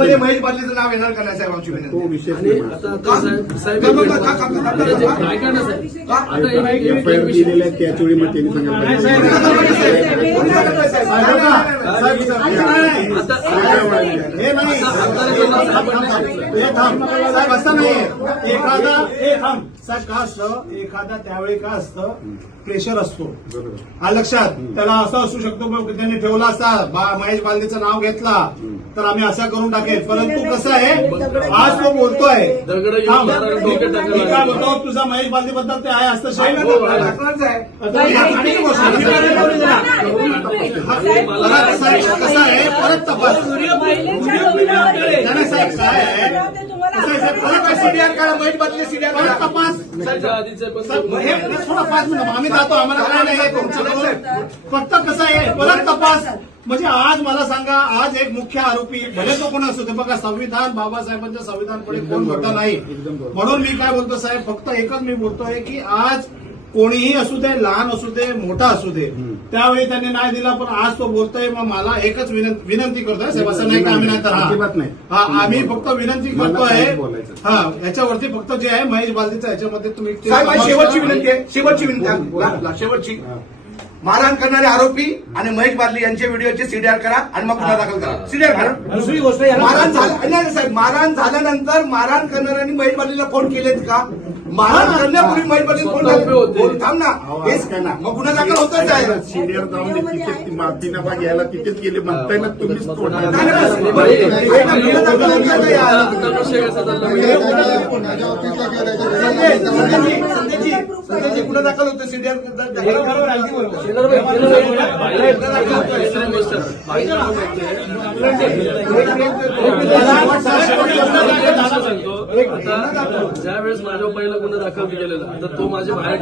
महेश बादलीचं नाव येणार का नाही साहेब आमची विनंती. तो विषय एफआयआर दिलेल्या आहे त्याच वेळी मग त्यांनी साहेब असं नाही साहेब का असतं एखादा त्यावेळी का असतं प्रेशर असतो लक्षात त्याला असं असू शकतो त्यांनी ठेवला असता महेश बालदीचं नाव घेतला तर आम्ही असा करून टाकेल. परंतु कसं आहे आज तो बोलतोय काय बोलतो तुझा महेश बालदीबद्दल ते आहे हस्तक्षेप कसं आहे परत तपास साहेब काय आहे सीडीआर काढा महेश बादली सीडीआर परत तपास थोडा 5 मिनिट आम्ही जातो आम्हाला काय नाही तुमचं फक्त कसं आहे परत तपास. म्हणजे आज मला सांगा आज एक मुख्य आरोपी भले तो कोण असतो ते बघा संविधान बाबासाहेबांच्या संविधानपुढे कोण मोठा नाही म्हणून मी काय बोलतो साहेब फक्त एकच मी बोलतोय की आज कोणीही असू दे लहान असू दे मोठा असू दे त्यावेळी त्यांनी नाही दिला पण आज तो बोलतोय मग मला एकच विनंती करतोय साहेब असं नाही का आम्ही नाही तर हा आम्ही फक्त विनंती करतोय याच्यावरती फक्त जे आहे महेश बालदीचं याच्यामध्ये तुम्ही शेवटची विनंती आहे शेवटची मारहाण करणारे आरोपी आणि महेश बादली यांचे व्हिडिओचे सीडीआर करा आणि मग गुन्हा दाखल करा. सीडीआर करा. दुसरी गोष्ट मारहाण झालं साहेब मारहाण झाल्यानंतर मारहाण करणाऱ्यांनी महेश बादलीला फोन केलेत का मारहाण करण्यापूर्वी महेश बादली फोन थांब ना हेच ना मग गुन्हा दाखल होतच आहे. सिनियर जाऊन तिथे मातीनाबा घ्यायला तिथेच गेले म्हणताय ना तुम्हीच गुन्हा दाखल होतो सीडीआर ज्या वेळेस माझ्या पहिला गुन्हा दाखल केलेला तर तो माझ्या बाहेर